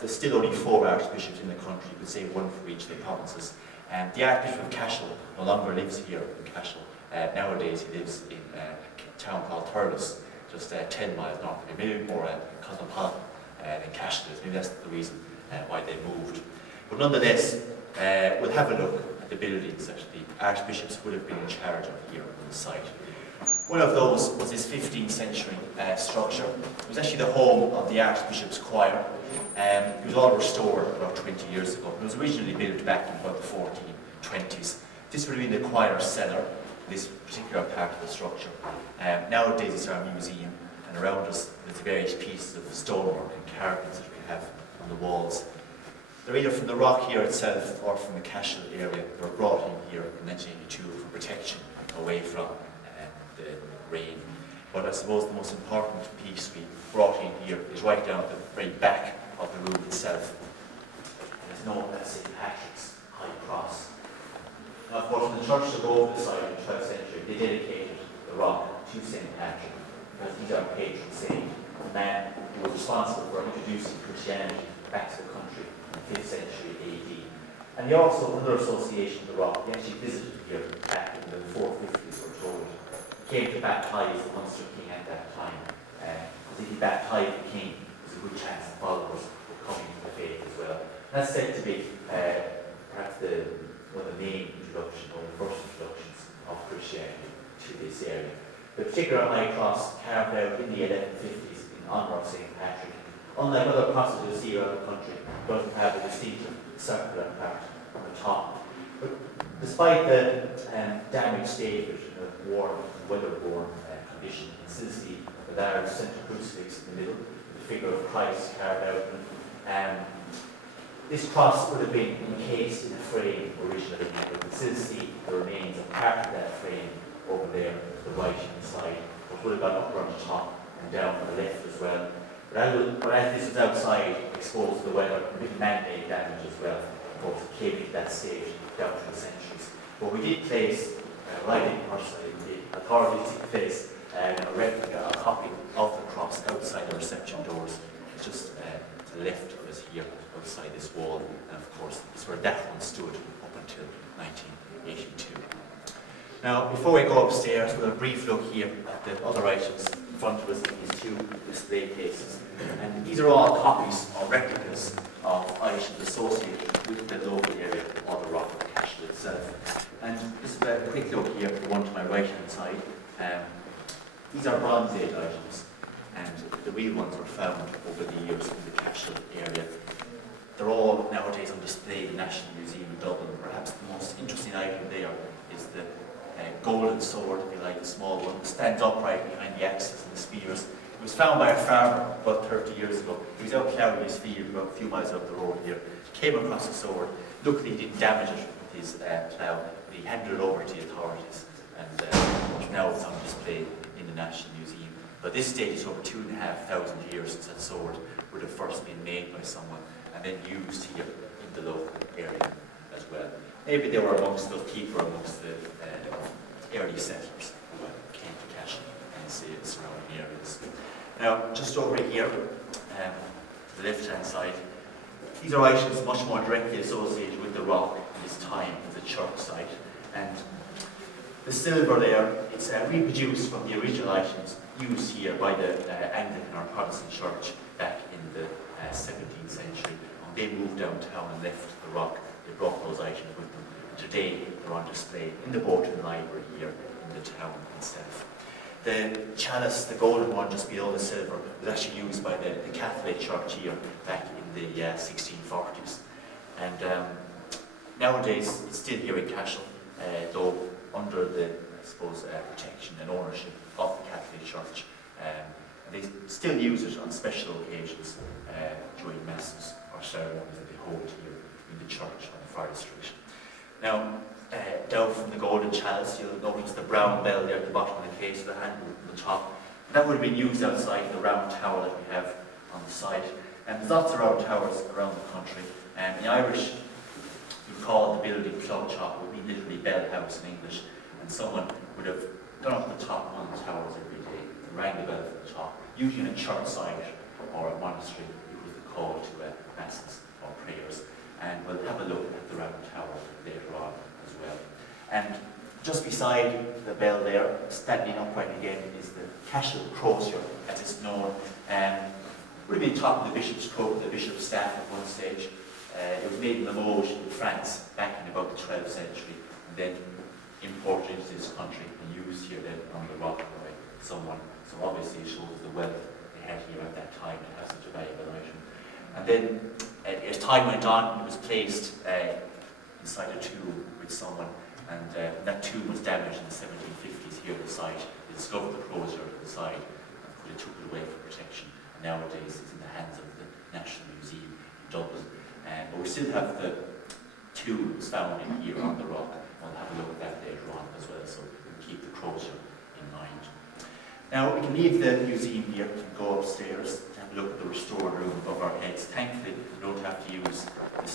there's still only 4 archbishops in the country, you could say 1 for each of the provinces. The Archbishop of Cashel no longer lives here in Cashel. Nowadays he lives in a town called Thurles, just 10 miles north of here, maybe more cosmopolitan than Cashel is. Maybe that's the reason why they moved. But nonetheless, we'll have a look at the buildings that the archbishops would have been in charge of here on the site. One of those was this 15th century structure. It was actually the home of the Archbishop's choir. It was all restored about 20 years ago. It was originally built back in about the 1420s. This would have been the choir cellar, this particular part of the structure. Nowadays it's our museum, and around us there's various pieces of stonework and carvings that we have on the walls. They're either from the rock here itself or from the Cashel area. They were brought in here in 1982 for protection away from the rain. But I suppose the most important piece we brought in here is right down at the very back of the room itself. And it's known as St. Patrick's High Cross. Now, of course, when the church took over the site in the 12th century, they dedicated the rock to St. Patrick, because he's our patron saint, the man who was responsible for introducing Christianity back to the country in the 5th century AD. And he also, another association with the rock, he actually visited here back in the 450s, we're told. He came to baptize the Munster king at that time, because if he baptized the king, there's a good chance the followers would come into the faith as well. And that's said to be perhaps one of the main introductions, or the first introductions of Christianity to this area. The particular high cross carved out in the 1150s in honour of St. Patrick, unlike other crosses you'll see around the country, doesn't have a distinctive circular part on the top. But despite the damaged state of worn, weather-worn condition, you can still see the large central crucifix in the middle, the figure of Christ carved out. This cross would have been encased in a frame originally, but you can still see the remains of part of that frame over there to the right hand side, but would have gone up on the top and down on the left as well. But as this was outside, exposed to the weather, a bit man-made damage as well. Of course, it came to that stage down through the centuries. But we did place, I didn't personally, the authorities did place a replica, a copy of the cross outside the reception doors, just to the left of us here, outside this wall. And of course, it's where that one stood up until 1982. Now, before we go upstairs, we'll have a brief look here at the other items in front of us in these 2 display cases. And these are all copies or replicas of items associated with the local area or the rock of Cashel itself. And just a quick look here at the one to my right hand side. These are Bronze Age items, and the real ones were found over the years in the Cashel area. They're all nowadays on display in the National Museum in Dublin. Perhaps the most interesting item there is the golden sword, if you like, the small one. It stands upright behind the axes and the spears. It was found by a farmer about 30 years ago. He was out ploughing his field about a few miles up the road here. Came across the sword. Luckily, he didn't damage it with his plough, but he handed it over to the authorities. And now it's on display in the National Museum. But this stage is over 2,500 years since that sword would have first been made by someone and then used here in the local area as well. Maybe they were amongst those people, amongst the early settlers who came to Cashel and the surrounding areas. Now, just over here, to the left-hand side, these are items much more directly associated with the rock at this time of the church site. And the silver there, it's reproduced from the original items used here by the Anglican or Protestant church back in the 17th century. When they moved downtown and left the rock, they brought those items with them. Today, they're on display in the Bowton Library here in the town itself. The chalice, the golden one just below the silver, was actually used by the Catholic Church here back in the 1640s. And nowadays, it's still here in Cashel, though under the, I suppose, protection and ownership of the Catholic Church. And they still use it on special occasions during masses or ceremonies that they hold here in the church on Friday Street. Now, down from the golden chalice, you'll notice the brown bell there at the bottom of the case, the handle on the top. And that would have been used outside the round tower that we have on the site. And there's lots of round towers around the country. In Irish, you call the building clock chop, would be literally bell house in English. And someone would have gone up the top one of the towers every day and rang the bell from the top, usually in a church site or a monastery. It was the call to mass beside the bell there, standing upright again, is the Cashel crosier, as it's known. Would have been top of the bishop's coat, the bishop's staff at one stage. It was made in Limoges in France back in about the 12th century, and then imported into this country and used here then on the rock by someone. So obviously it shows the wealth they had here at that time to have such a valuable item. And then as time went on, it was placed inside a tomb with someone, and that tomb was damaged in the 1750s here at the site. They discovered the crosier at the side and they took it away for protection. And nowadays it's in the hands of the National Museum in Dublin. But we still have the tombs found in here on the rock. We'll have a look at that later on as well, so we can keep the crosier in mind. Now we can leave the museum here and go upstairs to have a look at the restored room above our heads. Thankfully we don't have to use the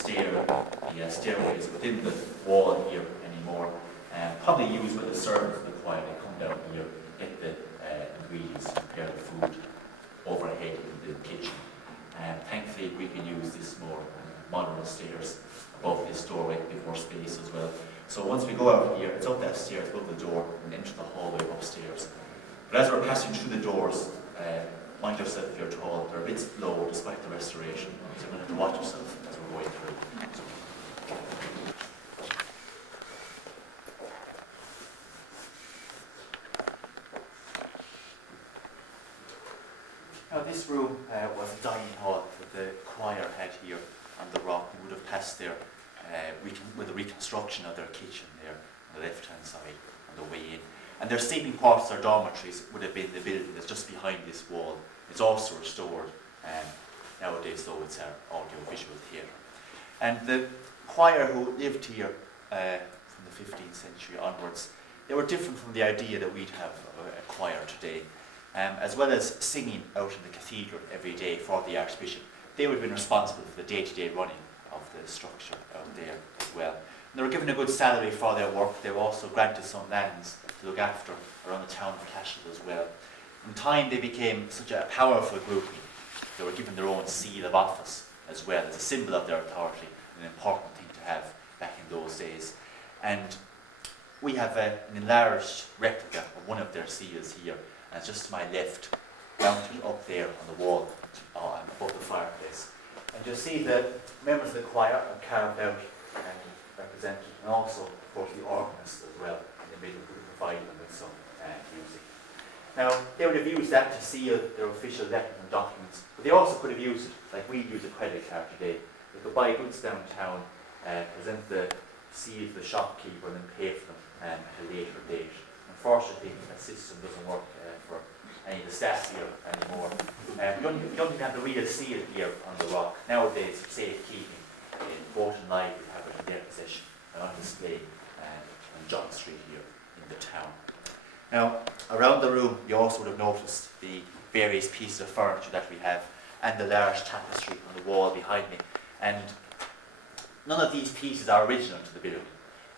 stairways within the wall here anymore. Probably used by the servants of the choir. They come down here, get the ingredients, prepare the food overhead in the kitchen. Thankfully we can use this more modern stairs above this doorway, a bit more space as well. So once we go out here, it's up that stairs, above the door, and enter the hallway upstairs. But as we're passing through the doors, mind yourself if you're tall, they're a bit low despite the restoration, so you're going to have to watch yourself as we're going through. Now this room was a dining hall that the choir had here on the rock. They would have passed there with the reconstruction of their kitchen there on the left hand side on the way in. And their sleeping quarters or dormitories would have been the building that's just behind this wall. It's also restored nowadays, though it's an audio-visual theatre. And the choir who lived here from the 15th century onwards, they were different from the idea that we'd have of a choir today. As well as singing out in the cathedral every day for the Archbishop, they would have been responsible for the day-to-day running of the structure out there as well. And they were given a good salary for their work. They were also granted some lands to look after around the town of Cashel as well. In time they became such a powerful grouping. They were given their own seal of office as well as a symbol of their authority, an important thing to have back in those days. And we have an enlarged replica of one of their seals here, and it's just to my left, mounted up there on the wall above the fireplace. And you'll see the members of the choir are carved out and represented, and also, of course, the organist as well in the middle, who provide them with some music. Now, they would have used that to seal their official letters and documents, but they also could have used it like we use a credit card today. They could buy goods downtown, present the seal to the shopkeeper, and then pay for them at a later date. Unfortunately, that system doesn't work for any of the staff here anymore. You don't even have the real seal here on the rock. Nowadays, safekeeping, both in library have it in their possession and on display on John Street here in the town. Now, around the room, you also would have noticed the various pieces of furniture that we have and the large tapestry on the wall behind me. And none of these pieces are original to the building.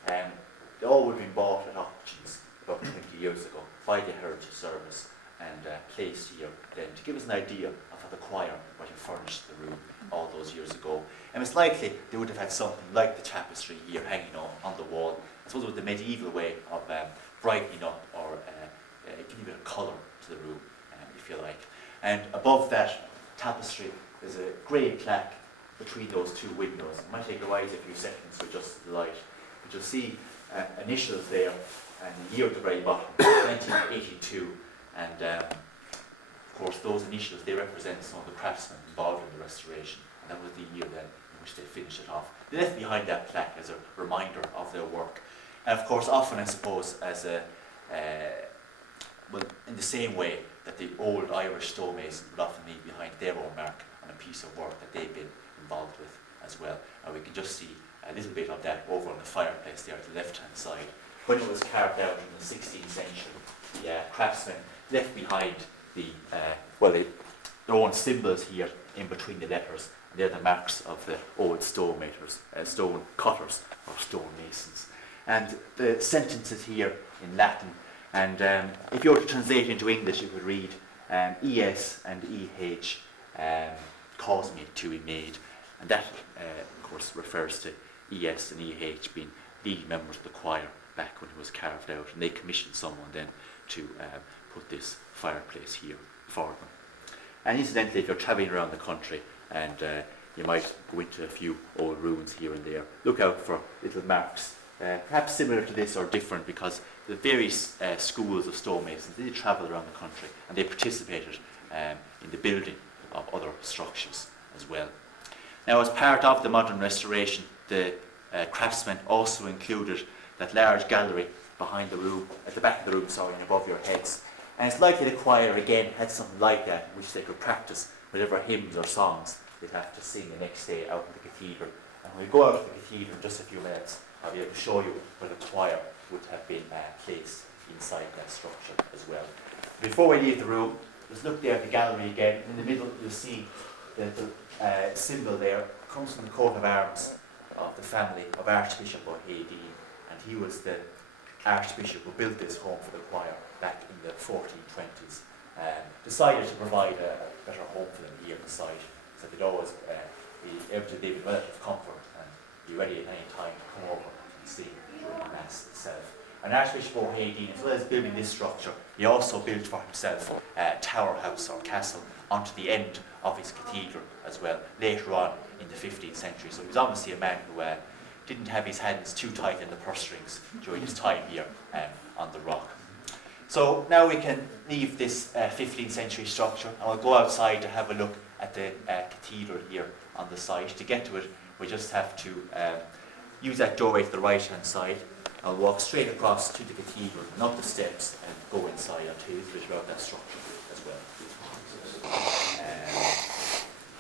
They all would have been bought at auctions about 20 years ago by the Heritage Service and placed here then to give us an idea of how the choir might have furnished the room all those years ago. And it's likely they would have had something like the tapestry here hanging on the wall. I suppose it was the medieval way of brightening up or giving a bit of colour to the room, if you like. And above that tapestry there's a grey plaque between those two windows. It might take a while, a few seconds to adjust the light, but you'll see initials there and the year at the very bottom, 1982. And of course those initials, they represent some of the craftsmen involved in the restoration, and that was the year then in which they finished it off. They left behind that plaque as a reminder of their work. And of course often, I suppose, as well, in the same way that the old Irish stonemasons would often leave behind their own mark on a piece of work that they've been involved with as well. And we can just see a little bit of that over on the fireplace there at the left hand side. When it was carved out in the 16th century, the craftsmen left behind their own symbols here in between the letters, and they're the marks of the old stone cutters or stonemasons. And the sentences here in Latin, and if you were to translate into English, you would read ES and EH cause me to be made, and that of course refers to ES and EH being lead members of the choir back when it was carved out, and they commissioned someone then to put this fireplace here for them. And incidentally, if you're travelling around the country and you might go into a few old ruins here and there, look out for little marks, perhaps similar to this or different, because the various schools of stonemasons, they travel around the country and they participated in the building of other structures as well. Now, as part of the modern restoration, the craftsmen also included that large gallery behind the room, at the back of the room, sorry, and above your heads. And it's likely the choir again had something like that, which they could practice whatever hymns or songs they'd have to sing the next day out in the cathedral. And when we go out of the cathedral in just a few minutes, I'll be able to show you where the choir would have been placed inside that structure as well. Before we leave the room, just look there at the gallery again. In the middle, you'll see the symbol there. It comes from the coat of arms of the family of Archbishop O'Haydeen, and he was the Archbishop who built this home for the choir back in the 1420s. Decided to provide a better home for them here on the site, so they'd always be able to live in relative comfort and be ready at any time to come over and sing during the Mass itself. And Archbishop O'Haydeen, as well as building this structure, he also built for himself a tower house or castle onto the end of his cathedral as well, later on in the 15th century. So he was obviously a man who didn't have his hands too tight in the purse strings during his time here on the rock. So now we can leave this 15th century structure and we'll go outside to have a look at the cathedral here on the site. To get to it, we just have to use that doorway to the right hand side. I'll walk straight across to the cathedral and up the steps and go inside. I'll tell you a bit about that structure as well.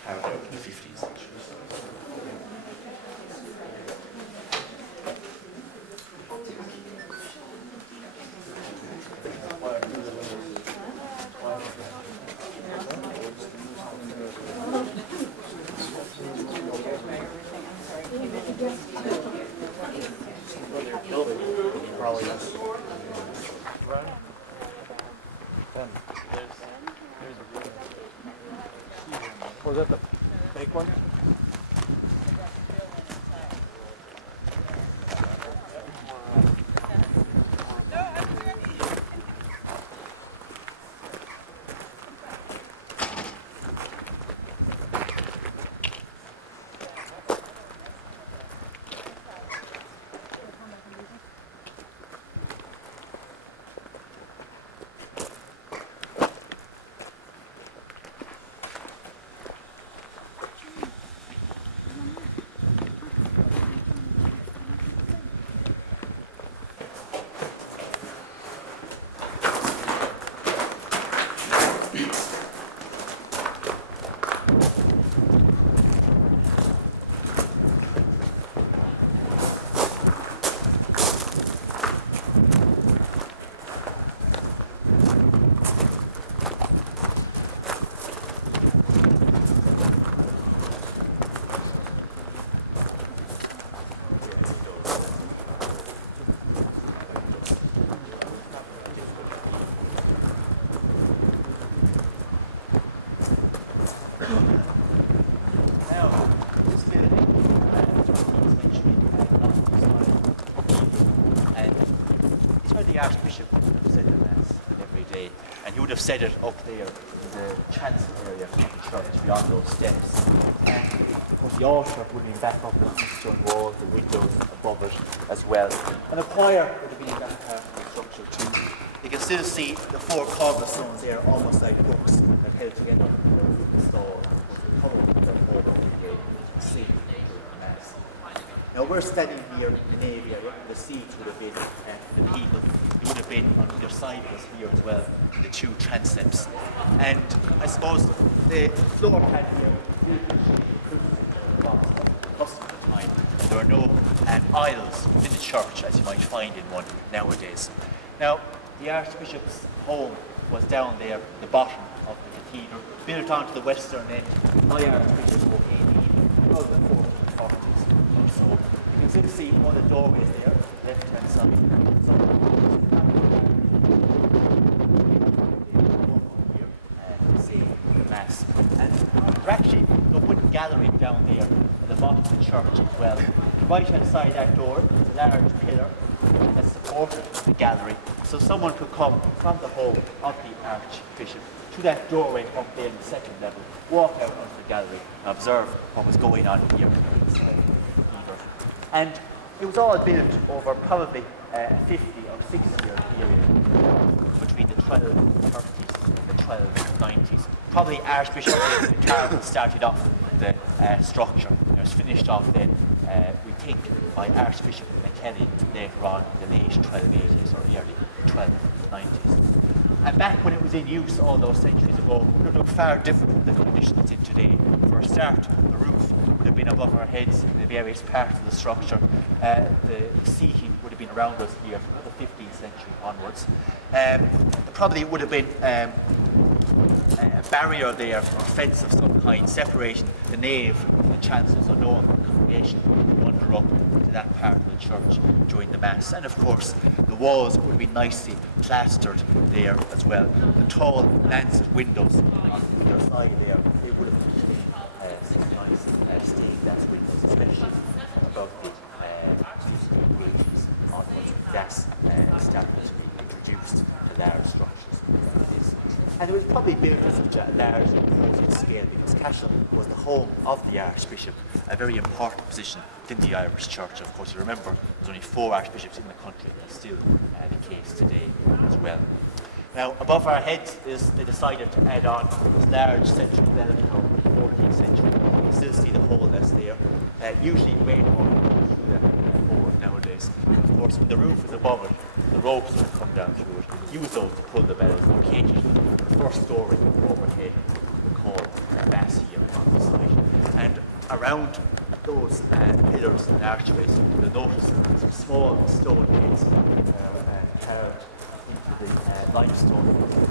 Carved out in the 15th century. Was that the fake one? The Archbishop would have said the Mass every day, and he would have said it up there in the chancel area of the church beyond those steps. And the altar would have been back up on the stone wall, the windows above it as well. And the choir would have been in that part of the structure too. You can still see the four cobblestones there, almost like books that held together the stall. Now we're standing here in the nave area, the seats would have been the people, who would have been on either side of us here as well, the two transepts. And I suppose the floor plan here, custom at the time, there are no aisles within the church as you might find in one nowadays. Now the Archbishop's home was down there at the bottom of the cathedral, built onto the western end by Archbishop O'Haydeen about the 1440s. So you can still see one of the doorways there, left hand side. Here, see the Mass. And we're actually the wooden gallery down there at the bottom of the church as well. Right outside that door is a large pillar that supported the gallery, so someone could come from the home of the Archbishop to that doorway up there in the second level, walk out onto the gallery and observe what was going on here inside either. And it was all built over probably a 50 or 60 year period between the 1230s and the 1290s. Probably Archbishop Carroll started off the structure. It was finished off then, we think, by Archbishop McKelly later on in the late 1280s or early 1290s. And back when it was in use all those centuries ago, it would look far different than the condition it's in today. For a start, the roof would have been above our heads in the various parts of the structure. The seating would have been around us here from the 15th century onwards. Probably would have been a barrier there, or fence of some kind, separating the nave and the chancels, allowing the congregation to wander up to that part of the church during the Mass. And of course, the walls would have been nicely plastered there as well. The tall lancet windows on either side there, they would have been some nice stained glass windows, especially above the onwards. Gas started to be introduced to large structures like this. And it was probably built at such a large and imposing scale because Cashel was the home of the Archbishop, a very important position within the Irish Church. Of course, you remember there's only 4 archbishops in the country, and that's still the case today as well. Now, above our heads they decided to add on this large central bell tower from the 14th century. You can still see the hole that's there. Usually rain water goes through that hole nowadays. Of course, when the roof is above it, the ropes would come down through it. Use those to pull the bells. Occasionally, the first story overhead we call mass here on the site. And around those pillars and archways, you'll notice some small stone heads carved into the limestone.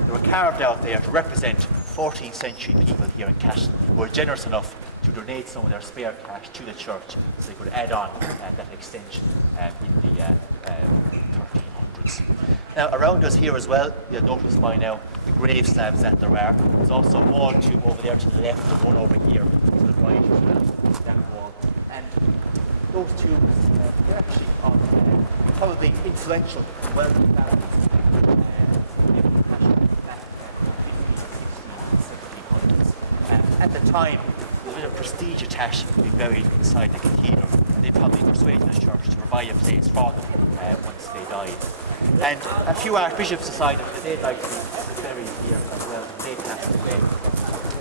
They were carved out there to represent 14th century people here in Cashel who were generous enough to donate some of their spare cash to the church so they could add on that extension in the 1300s. Now, around us here as well, you'll notice by now the grave slabs that there are. There's also a wall tomb over there to the left and one over here to the right as well, that wall. And those tombs are actually probably influential and well-known families at the time, there was a bit of prestige attached to being buried inside the cathedral, and they probably persuaded the church to provide a place for them once they died. And a few archbishops decided that they'd like to be buried here as well when they passed away.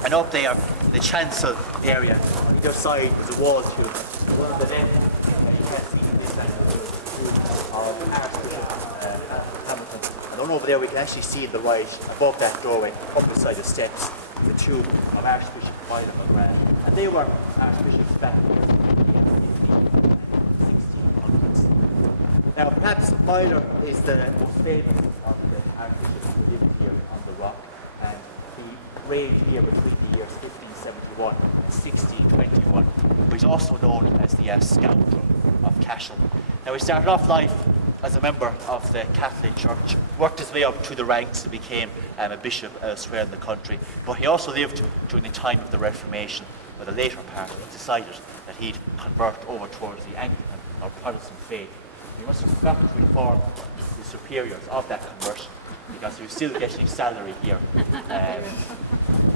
And up there in the chancel area, on either side was a wall tomb. One of the left, you can see this tomb of Archbishop Hamilton. And on over there we can actually see in the right, above that doorway, up beside the steps, the tomb of Archbishop Myler McGrath. And they were archbishops back in the 1600s. Now, perhaps Myler is the most famous of the archbishops who lived here on the rock, and he reigned here between the years 1571 and 1621. But he's also known as the scoundrel of Cashel. Now, he started off life as a member of the Catholic Church, worked his way up through the ranks and became a bishop elsewhere in the country. But he also lived during the time of the Reformation, where the later part he decided that he'd convert over towards the Anglican or Protestant faith. He must have forgotten to inform the superiors of that conversion, because he was still getting his salary here,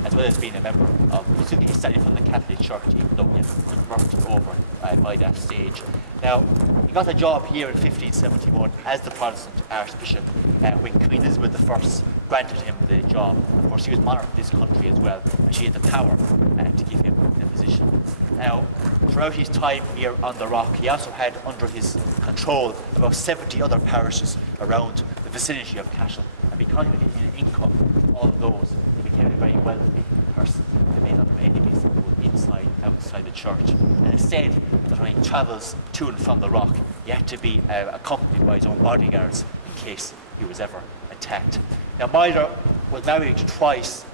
as well as being a member of, he was still getting his salary from the Catholic Church, even though he had converted over by that stage. Now, he got a job here in 1571 as the Protestant Archbishop when Queen Elizabeth I granted him the job. Of course, he was monarch of this country as well, and she had the power to give him the position. Now, throughout his time here on the rock, he also had under his control about 70 other parishes around the vicinity of Cashel, and because he was getting an income from all of those, he became a very wealthy person. He made a lot of enemies both inside and outside the church. And it said that when he travels to and from the rock, he had to be accompanied by his own bodyguards in case he was ever attacked. Now, Myler was married twice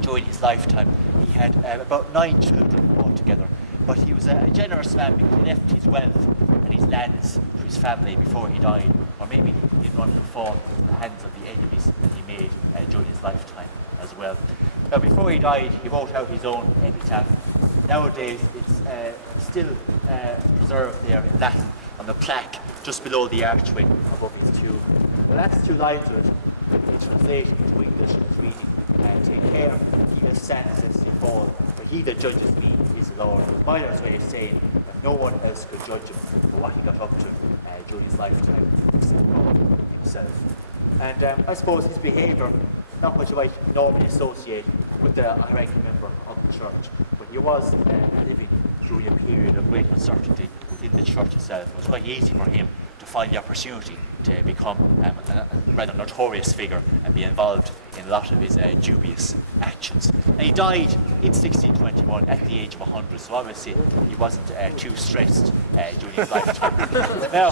during his lifetime. He had about 9 children altogether, but he was a generous man because he left his wealth and his lands to his family before he died, or maybe he didn't want to fall into the hands of the enemies that he made during his lifetime as well. Now, before he died, he wrote out his own epitaph. nowadays it's still preserved there in Latin on the plaque just below the archway above his tomb. The last two lines of it, in translation into English, is reading, take care, he that stands lest he fall, for he that judges me is the Lord. It was Miller's way of saying that no one else could judge him for what he got up to during his lifetime, except God himself. And I suppose his behaviour, not what you might normally associate with the high-ranking member of the church, but he was living during a period of great uncertainty within the church itself. It was quite easy for him to find the opportunity to become a rather notorious figure and be involved in a lot of his dubious actions. And he died in 1621 at the age of 100, so obviously he wasn't too stressed during his lifetime. Now,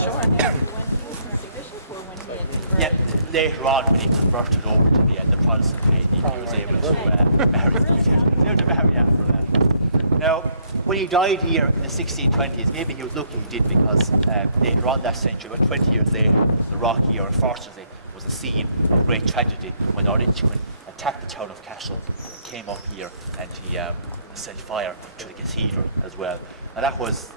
yeah, later on when he converted over to the Protestant faith, he was able to marry after that. Now, when he died here in the 1620s, maybe he was lucky he did, because later on that century, about 20 years later, the Rock here, unfortunately, was the scene of great tragedy when Orangequin attacked the town of Cashel, came up here, and he set fire to the cathedral as well. And that was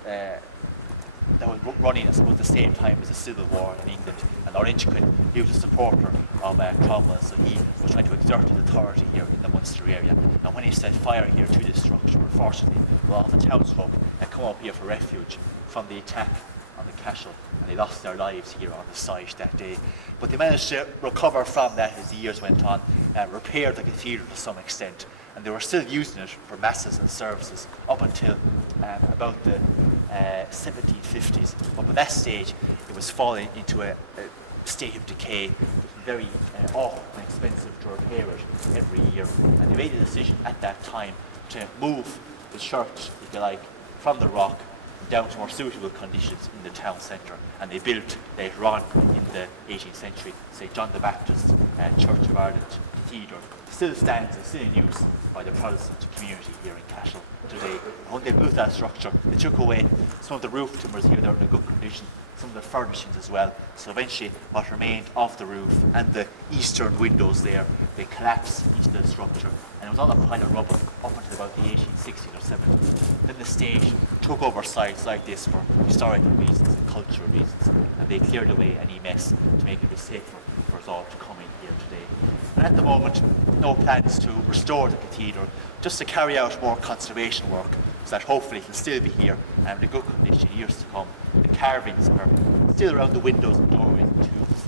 running, I suppose, the same time as the Civil War in England. And Orangequin, he was a supporter of Cromwell, so he was trying to exert his authority here in the Munster area. And when he set fire here to this structure, unfortunately, a lot of the townsfolk had come up here for refuge from the attack on the Cashel, and they lost their lives here on the site that day. But they managed to recover from that as the years went on, repair the cathedral to some extent, and they were still using it for masses and services up until about the 1750s. But by that stage, it was falling into a state of decay. It was very awkward and expensive to repair it every year. And they made a decision at that time to move the church, if you like, from the Rock down to more suitable conditions in the town centre. And they built later on in the 18th century St. John the Baptist Church of Ireland Cathedral. Still stands and still in use by the Protestant community here in Cashel today. When they built that structure, they took away some of the roof timbers here. They were in a good condition, some of the furnishings as well. So eventually what remained of the roof and the eastern windows there, they collapsed into the structure, and it was all a pile of rubble up until about the 1860s or 70s. Then the state took over sites like this for historical reasons and cultural reasons, and they cleared away any mess to make it a bit safer for us all to come in here today. And at the moment, no plans to restore the cathedral, just to carry out more conservation work so that hopefully it will still be here and in a good condition years to come. The carvings are still around the windows and doorways and tubes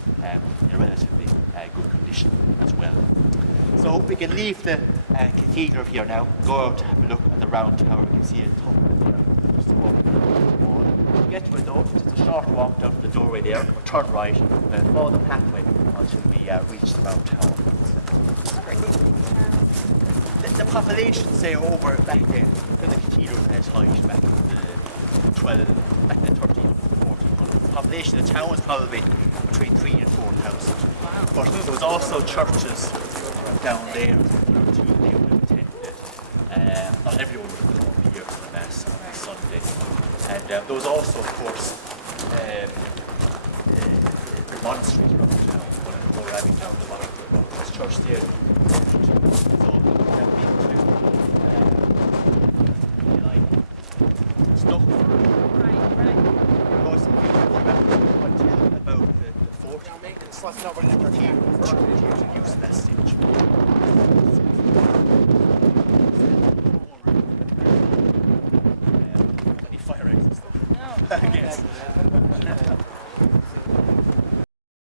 in a relatively good condition as well. So we can leave the cathedral here now, go out to have a look at the round tower. You can see it there, just above the wall. To get to it though, it's just a short walk down to the doorway there, we'll turn right, follow the pathway until we reach the round tower. The population, say, over back then, when the cathedral was as height back in back in the 1300s, 1400s. The population of the town was probably between 3,000 and 4,000. Wow. But there was also churches down there too that they would have attended. Not everyone would have come up here for the Mass on Sunday. And there was also, of course, the monasteries around the town, one in Moore Abbey town, the monastery, this church there. What's not really entertainment? Use that stage. Any fire exits though? No. Yes.